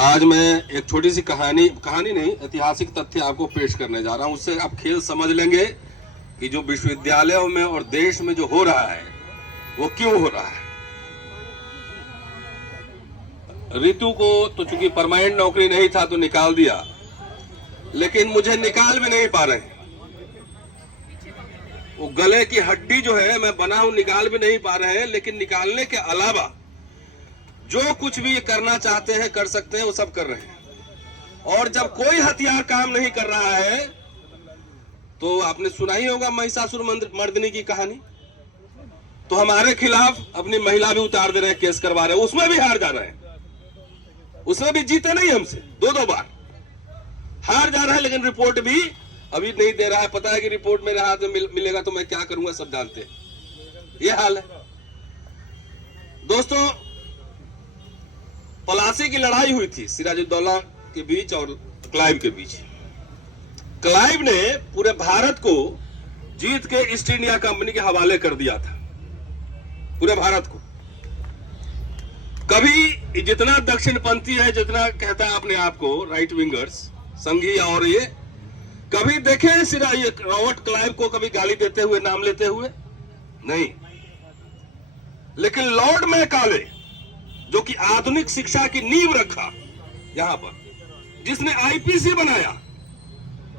आज मैं एक छोटी सी कहानी नहीं, ऐतिहासिक तथ्य आपको पेश करने जा रहा हूं। उससे आप खेल समझ लेंगे कि जो विश्वविद्यालयों में और देश में जो हो रहा है वो क्यों हो रहा है। रितु को तो चूंकि परमानेंट नौकरी नहीं था तो निकाल दिया, लेकिन मुझे निकाल भी नहीं पा रहे। वो गले की हड्डी जो है मैं बना हूं, निकाल भी नहीं पा रहे हैं। लेकिन निकालने के अलावा जो कुछ भी करना चाहते हैं कर सकते हैं, वो सब कर रहे हैं। और जब कोई हथियार काम नहीं कर रहा है तो आपने सुना ही होगा महिषासुर मर्दिनी की कहानी। तो हमारे खिलाफ अपनी महिला भी उतार दे रहे हैं, केस करवा रहे हैं, उसमें भी हार जा रहे हैं। उसमें भी जीते नहीं, हमसे दो बार हार जा रहा है। लेकिन रिपोर्ट भी अभी नहीं दे रहा है। पता है कि रिपोर्ट मेरे हाथ में मिलेगा तो मैं क्या करूंगा, सब जानते हैं। ये हाल है दोस्तों। पलासी की लड़ाई हुई थी सिराजुद्दौला के बीच और क्लाइव के बीच। क्लाइव ने पूरे भारत को जीत के ईस्ट इंडिया कंपनी के हवाले कर दिया था, पूरे भारत को। कभी जितना दक्षिणपंथी है, जितना कहता है अपने आप को राइट विंगर्स, संघी और ये, कभी देखे रॉबर्ट क्लाइव को कभी गाली देते हुए, नाम लेते हुए? नहीं। लेकिन लॉर्ड मैकाले जो कि आधुनिक शिक्षा की नींव रखा यहां पर, जिसने आईपीसी बनाया।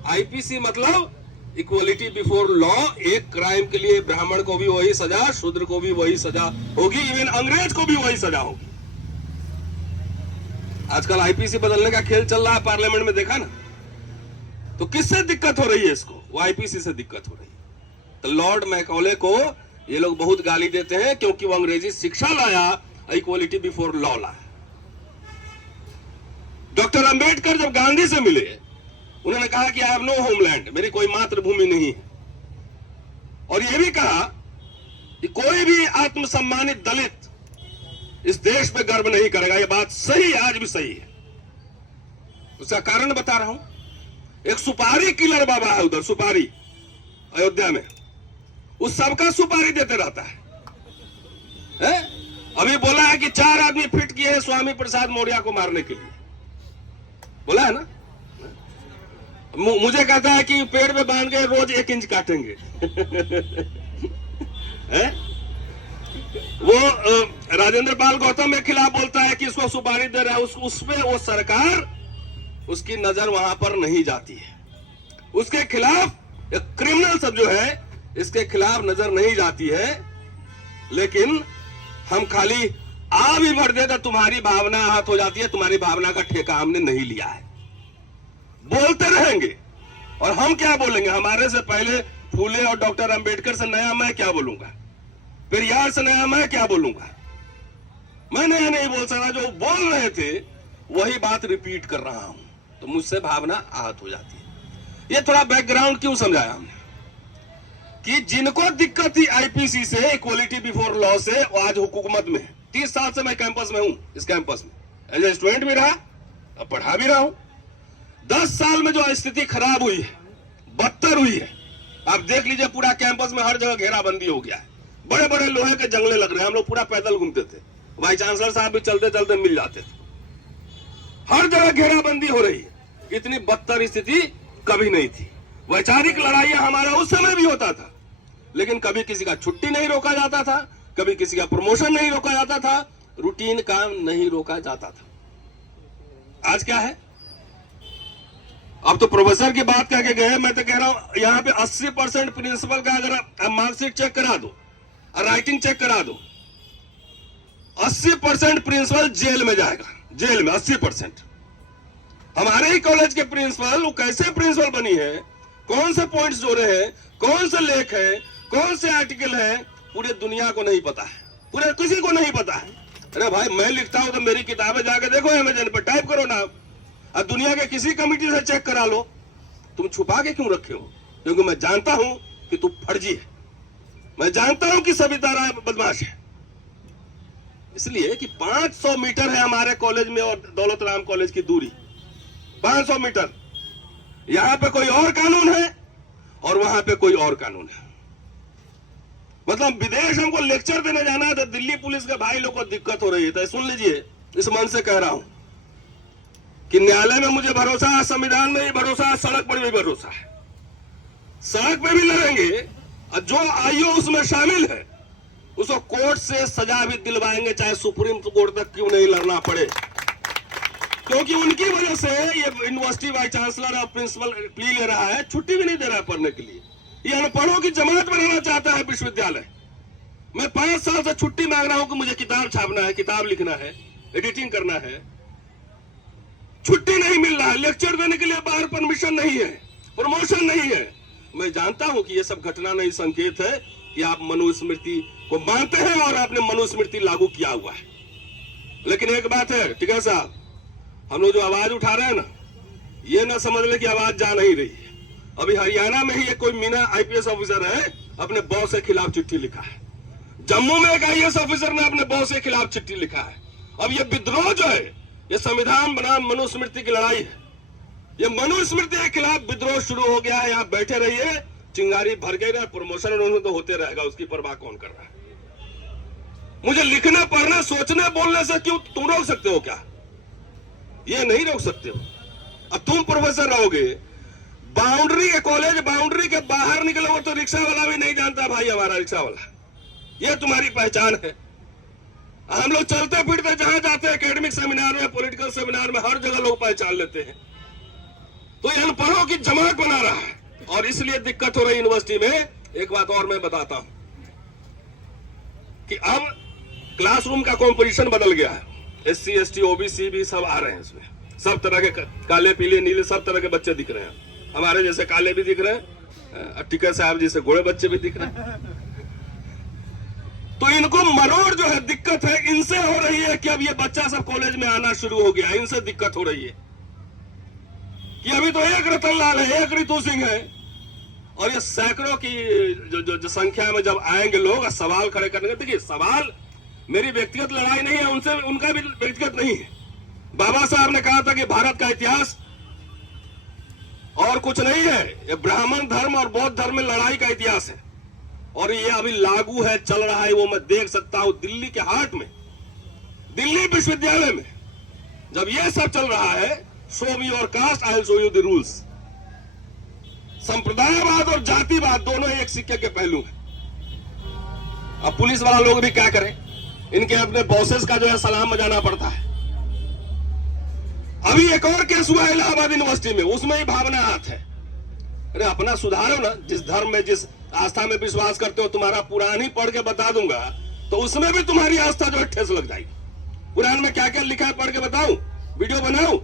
आईपीसी मतलब इक्वलिटी बिफोर लॉ। एक क्राइम के लिए ब्राह्मण को भी वही सजा, शूद्र को भी वही सजा होगी, इवन अंग्रेज को भी वही सजा होगी। आजकल आईपीसी बदलने का खेल चल रहा है पार्लियामेंट में, देखा ना? तो किससे दिक्कत हो रही है इसको? वो आईपीसी से दिक्कत हो रही है। तो लॉर्ड मैकाले को ये लोग बहुत गाली देते हैं क्योंकि वो अंग्रेजी शिक्षा लाया, इक्वलिटी बिफोर लॉ लाया। डॉक्टर अंबेडकर जब गांधी से मिले, उन्होंने कहा कि आई हैव नो होमलैंड, मेरी कोई मातृभूमि नहीं है। और यह भी कहा कि कोई भी आत्मसम्मानित दलित इस देश पे गर्व नहीं करेगा। यह बात सही है, आज भी सही है। उसका कारण बता रहा हूं। एक सुपारी किलर बाबा है उधर, सुपारी अयोध्या में, उस सबका सुपारी देते रहता है? अभी बोला है कि 4 आदमी फिट किए हैं स्वामी प्रसाद मौर्य को मारने के लिए, बोला है ना? मुझे कहता है कि पेड़ में बांध के रोज 1 इंच काटेंगे। वो राजेंद्र पाल गौतम के खिलाफ बोलता है कि इसको सुपारी दे रहा है, उसमें वो सरकार, उसकी नजर वहां पर नहीं जाती है। उसके खिलाफ एक क्रिमिनल सब जो है, इसके खिलाफ नजर नहीं जाती है। लेकिन हम खाली आ भी भर दे तो तुम्हारी भावना आहत हो जाती है। तुम्हारी भावना का ठेका हमने नहीं लिया है। बोलते रहेंगे। और हम क्या बोलेंगे? हमारे से पहले फूले और डॉक्टर अंबेडकर से नया मैं क्या बोलूंगा? फिर यार से नया मैं क्या बोलूंगा? मैं नया नहीं बोल सकता। जो बोल रहे थे वही बात रिपीट कर रहा हूं, तो मुझसे भावना आहत हो जाती है। ये थोड़ा बैकग्राउंड क्यों समझाया हमने कि जिनको दिक्कत थी आईपीसी से, इक्वलिटी बिफोर लॉ से, वो आज हुकूमत में है। 30 साल से मैं कैंपस में हूं, इस कैंपस में एज ए स्टूडेंट भी रहा, अब पढ़ा भी रहा हूं। 10 साल में जो स्थिति खराब हुई है, बदतर हुई है। आप देख लीजिए, पूरा कैंपस में हर जगह घेराबंदी हो गया है। बड़े बड़े लोहे के जंगले लग रहे हैं। हम लोग पूरा पैदल घूमते थे, वाइस चांसलर साहब भी चलते चलते मिल जाते थे। हर जगह घेराबंदी हो रही है। इतनी बदतर स्थिति कभी नहीं थी। वैचारिक लड़ाइयां हमारा उस समय भी होता था, लेकिन कभी किसी का छुट्टी नहीं रोका जाता था, कभी किसी का प्रमोशन नहीं रोका जाता था, रूटीन काम नहीं रोका जाता था। आज क्या है? अब तो प्रोफेसर की बात कह के गए। मैं तो कह रहा हूं यहाँ पे 80% प्रिंसिपल का अगर आप मार्कशीट चेक करा दो और राइटिंग चेक करा दो, 80% प्रिंसिपल जेल में जाएगा। जेल में 80%। हमारे ही कॉलेज के प्रिंसिपल, वो कैसे प्रिंसिपल बनी है, कौन से पॉइंट्स जोड़े हैं, कौन से लेख है, कौन से आर्टिकल है, पूरे दुनिया को नहीं पता है, पूरे किसी को नहीं पता है। अरे भाई, मैं लिखता हूं तो मेरी किताबें जाके देखो, अमेज़न पर टाइप करो ना, और दुनिया के किसी कमिटी से चेक करा लो। तुम छुपा के क्यों रखे हो? क्योंकि मैं जानता हूं कि तू फर्जी है। मैं जानता हूं कि सविता राय बदमाश है। इसलिए कि 500 मीटर है हमारे कॉलेज में और दौलत राम कॉलेज की दूरी, 500 मीटर। यहां पे कोई और कानून है और वहां पे कोई और कानून है। मतलब विदेश हमको लेक्चर देने जाना है तो दिल्ली पुलिस के भाई लोग को दिक्कत हो रही है। तो सुन लीजिए, इस मन से कह रहा हूं, कि न्यायालय में मुझे भरोसा है, संविधान में भी भरोसा है, सड़क पर भी भरोसा है। सड़क पे भी लड़ेंगे और जो आईओ उसमें शामिल है उसको कोर्ट से सजा भी दिलवाएंगे, चाहे सुप्रीम कोर्ट तक क्यों नहीं लड़ना पड़े, क्योंकि उनकी वजह से ये यूनिवर्सिटी वाइस चांसलर और प्रिंसिपल प्ली ले रहा है, छुट्टी भी नहीं दे रहा है पढ़ने के लिए। ये अनपढ़ों की जमात बनाना चाहता है विश्वविद्यालय। मैं 5 साल से छुट्टी मांग रहा हूं कि मुझे किताब छापना है, किताब लिखना है, एडिटिंग करना है, छुट्टी नहीं मिल रहा है। लेक्चर देने के लिए बाहर परमिशन नहीं है, प्रमोशन नहीं है। मैं जानता हूं कि यह सब घटना नहीं संकेत है कि आप मनुस्मृति को मानते हैं और आपने मनुस्मृति लागू किया हुआ है। लेकिन एक बात है टिकैत साहब, हम लोग जो आवाज उठा रहे हैं ना, ये ना समझ ले कि आवाज जा नहीं रही है। अभी हरियाणा में ही एक कोई मीना आईपीएस ऑफिसर है, अपने बॉस के खिलाफ चिट्ठी लिखा है। जम्मू में एक आईएएस ऑफिसर ने अपने बॉस के खिलाफ चिट्ठी लिखा है। अब ये विद्रोह जो है, ये संविधान बनाम मनुस्मृति की लड़ाई है। ये मनुस्मृति के खिलाफ विद्रोह शुरू हो गया है। यहाँ बैठे रहिए, चिंगारी भर गई रहे, प्रमोशन उन्होंने तो होते रहेगा, उसकी परवाह कौन कर रहा है। मुझे लिखने पढ़ने सोचने बोलने से क्यों तुम रोक सकते हो क्या? ये नहीं रोक सकते हो। अब तुम प्रोफेसर रहोगे, बाउंड्री के कॉलेज बाउंड्री के बाहर निकलोगे तो रिक्शा वाला भी नहीं जानता भाई हमारा रिक्शा वाला, ये तुम्हारी पहचान है। हम लोग चलते फिरते जहां जाते हैं, एकेडमिक सेमिनार में, पॉलिटिकल सेमिनार में, हर जगह लोग पहचान लेते हैं। तो ये अनपढ़ों की जमात बना रहा है और इसलिए दिक्कत हो रही यूनिवर्सिटी में। एक बात और मैं बताता हूं कि अब क्लासरूम का कॉम्पोजिशन बदल गया है। SC ST OBC भी सब आ रहे हैं इसमें, सब तरह के काले पीले नीले सब तरह के बच्चे दिख रहे हैं। हमारे जैसे काले भी दिख रहे हैं, टिकैत साहब जैसे गोरे बच्चे भी दिख रहे हैं। तो इनको मरोड़ जो है दिक्कत है, इनसे हो रही है कि अब ये बच्चा सब कॉलेज में आना शुरू हो गया, इनसे दिक्कत हो रही है कि अभी तो एक रतन लाल है, एक रितु सिंह है, और ये सैकड़ों की जो संख्या में जब आएंगे लोग सवाल खड़े करने। देखिए, सवाल मेरी व्यक्तिगत लड़ाई नहीं है उनसे, उनका भी व्यक्तिगत नहीं है। बाबा साहब ने कहा था कि भारत का इतिहास और कुछ नहीं है, ये ब्राह्मण धर्म और बौद्ध धर्म में लड़ाई का इतिहास है, और ये अभी लागू है, चल रहा है। वो मैं देख सकता हूं दिल्ली के हाट में, दिल्ली विश्वविद्यालय में जब ये सब चल रहा है, show me your caste I will show you the rules. संप्रदायवाद और जातिवाद दोनों एक सिक्के के पहलू हैं। अब पुलिस वाला लोग भी क्या करें, इनके अपने बॉसेस का जो है सलाम बजाना पड़ता है। अभी एक और केस हुआ इलाहाबाद यूनिवर्सिटी में, उसमें ही भावना हाथ है। अरे अपना सुधारो ना, जिस धर्म में जिस आस्था में विश्वास करते हो, तुम्हारा पुराण ही पढ़ के बता दूंगा तो उसमें भी तुम्हारी आस्था जो है ठेस लग जाएगी। पुराण में क्या क्या लिखा है पढ़ के बताऊं, वीडियो बनाऊं?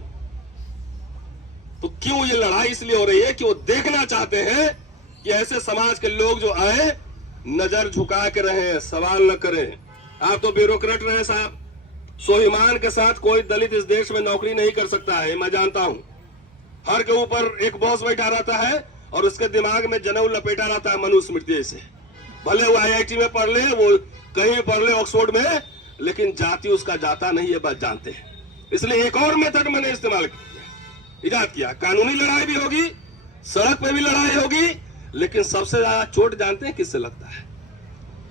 तो क्यों ये लड़ाई इसलिए हो रही है कि वो देखना चाहते हैं कि ऐसे समाज के लोग जो आए नजर झुका के रहे, सवाल न करें। आप तो ब्यूरोक्रेट रहे साहब, स्वाभिमान के साथ कोई दलित इस देश में नौकरी नहीं कर सकता है, मैं जानता हूं। हर के ऊपर एक बॉस बैठा रहता है और उसके दिमाग में जनेऊ लपेटा रहता है मनुस्मृति से। भले वो IIT में पढ़ ले, वो कहीं भी पढ़ ले, ऑक्सफोर्ड में, लेकिन जाति उसका जाता नहीं है, बस जानते हैं। इसलिए एक और मेथड मैंने इस्तेमाल इजाद किया। कानूनी लड़ाई भी होगी, सड़क पे भी लड़ाई होगी, लेकिन सबसे ज्यादा चोट जानते हैं किससे लगता है?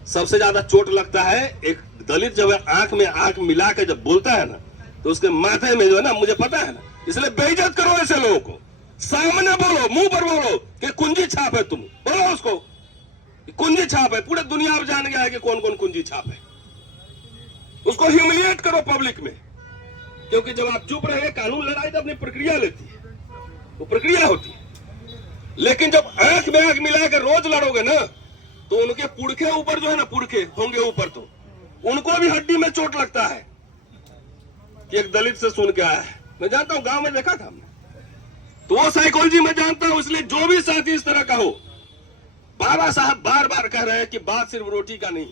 सबसे ज्यादा चोट लगता है एक दलित जब आंख में आंख मिला के जब बोलता है ना, तो उसके माथे में जो है ना, मुझे पता है ना, इसलिए बेइज्जत करो ऐसे लोगों को। सामने बोलो, मुंह पर बोलो कि कुंजी छाप है, तुम बोलो उसको कुंजी छाप है। पूरे दुनिया में जान गया है कि कौन कौन कुंजी छाप है। उसको ह्यूमिलिएट करो पब्लिक में, क्योंकि जब आप चुप रहे, कानून लड़ाई तो अपनी प्रक्रिया लेती है, वो प्रक्रिया होती है। लेकिन जब आंख में आंख मिला के रोज लड़ोगे ना, तो उनके पुरखे ऊपर जो है ना, पुरखे होंगे ऊपर, तो उनको भी हड्डी में चोट लगता है कि एक दलित से सुन के आया है। मैं जानता हूं, गांव में देखा था हमने, तो वो साइकोलॉजी में जानता हूं। इसलिए जो भी साथी इस तरह का हो, बाबा साहब बार बार कह रहे हैं कि बात सिर्फ रोटी का नहीं,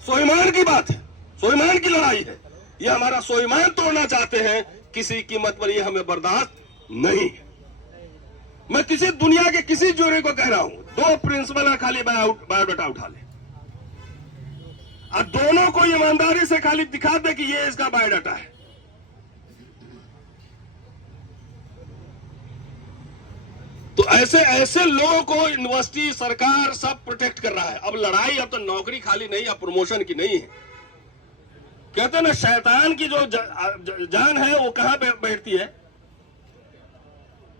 स्वाभिमान की बात है, स्वाभिमान की लड़ाई है। ये हमारा स्वाभिमान तोड़ना चाहते हैं, किसी कीमत पर ये हमें बर्दाश्त नहीं है। मैं किसी दुनिया के किसी जोड़े को कह रहा हूं, 2 प्रिंसिपल है, खाली बायोडाटा उठा ले और दोनों को ईमानदारी से खाली दिखा दे कि ये इसका बायोडाटा है। तो ऐसे ऐसे लोगों को यूनिवर्सिटी सरकार सब प्रोटेक्ट कर रहा है। अब लड़ाई अब तो नौकरी खाली नहीं, अब प्रमोशन की नहीं है। कहते हैं ना, शैतान की जो जान है वो कहां पे बैठती व्यक्ति है।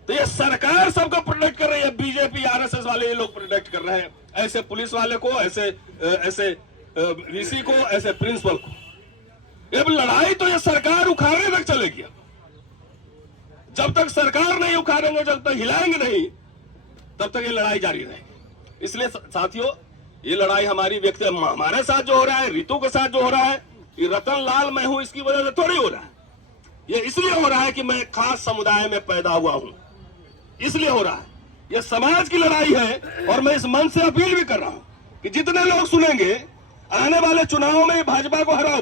तो ये सरकार सबको प्रोटेक्ट कर रही है, बीजेपी आरएसएस वाले ये लोग प्रोटेक्ट कर रहे हैं, ऐसे पुलिस वाले को, ऐसे वीसी को, ऐसे प्रिंसिपल को। अब लड़ाई तो ये सरकार उखाड़ने तक चलेगी। जब तक सरकार नहीं उखाड़ेंगे, जब तक हिलाएंगे नहीं, तब तक ये लड़ाई जारी रहेगी। इसलिए साथियों, ये लड़ाई हमारी व्यक्ति हमारे साथ जो हो रहा है, रितु के साथ जो हो रहा है, ये रतन लाल मैं हूं इसकी वजह से थोड़ी हो रहा है। ये इसलिए हो रहा है कि मैं एक खास समुदाय में पैदा हुआ हूं, इसलिए हो रहा है। ये समाज की लड़ाई है। और मैं इस मंच से अपील भी कर रहा हूं कि जितने लोग सुनेंगे, आने वाले चुनाव में भाजपा को हराओ।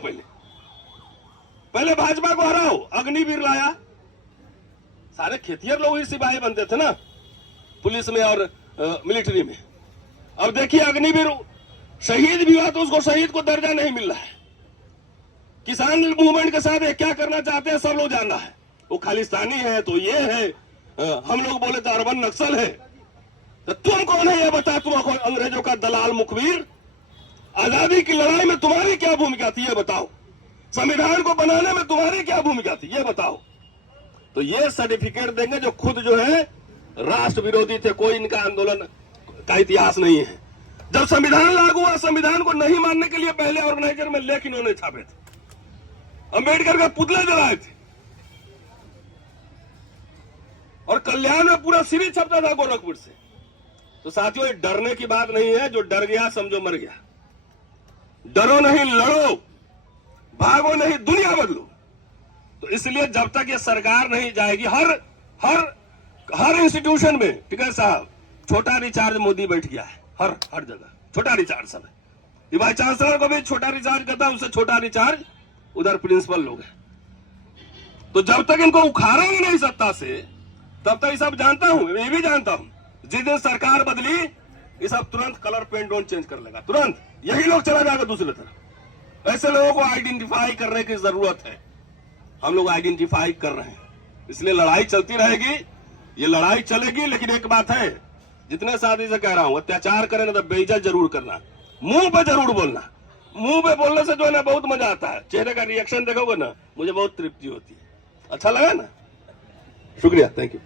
पहले भाजपा को हराओ। अग्निवीर लाया, सारे खेतिहर लोग ही सिपाही बनते थे ना, पुलिस में और मिलिट्री में। अब देखिए, अग्निवीर शहीद भी हुआ तो उसको शहीद को दर्जा नहीं मिल रहा है। किसान मूवमेंट के साथ ये क्या करना चाहते हैं सब लोग जान रहा है। वो खालिस्तानी है तो ये है, हम लोग बोले तो अरबन नक्सल है। तो तुम कौन है ये बता, तुम अंग्रेजों का दलाल मुखबिर। आजादी की लड़ाई में तुम्हारी क्या भूमिका थी ये बताओ। संविधान को बनाने में तुम्हारी क्या भूमिका थी ये बताओ। तो ये सर्टिफिकेट देंगे जो खुद जो है राष्ट्र विरोधी थे। कोई इनका आंदोलन का इतिहास नहीं है। जब संविधान लागू हुआ, संविधान को नहीं मानने के लिए पहले ऑर्गेनाइजर में लेख इन्होंने छापे थे, अंबेडकर का पुतले जलाए थे, और कल्याण में पूरा सीरीज छपता था गोरखपुर से। तो साथियों, ये डरने की बात नहीं है। जो डर गया समझो मर गया। डरो नहीं, लड़ो, भागो नहीं, दुनिया बदलो। तो इसलिए जब तक ये सरकार नहीं जाएगी, हर इंस्टीट्यूशन में, टिकैत साहब, छोटा रिचार्ज मोदी बैठ गया है। हर जगह छोटा रिचार्ज सब है। ये वाइस चांसलर को भी छोटा रिचार्ज करता है, उससे छोटा रिचार्ज उधर प्रिंसिपल लोग हैं। तो जब तक इनको उखाड़ेंगे नहीं सत्ता से, तब तक ये सब जानता हूं, मैं भी जानता हूं, जिस दिन सरकार बदली ये सब तुरंत कलर पेंट ऑन चेंज कर लेगा, तुरंत यही लोग चला जाएगा दूसरी तरफ। ऐसे लोगों को आइडेंटिफाई करने की जरूरत है। हम लोग आइडेंटिफाई कर रहे हैं, इसलिए लड़ाई चलती रहेगी। ये लड़ाई चलेगी। लेकिन एक बात है, जितने साथी से कह रहा हूं, अत्याचार करें ना तो बेइज्जत जरूर करना, मुंह पे जरूर बोलना। मुंह पे बोलने से जो है ना बहुत मजा आता है। चेहरे का रिएक्शन देखोगे ना, मुझे बहुत तृप्ति होती है। अच्छा लगा ना? शुक्रिया, थैंक यू।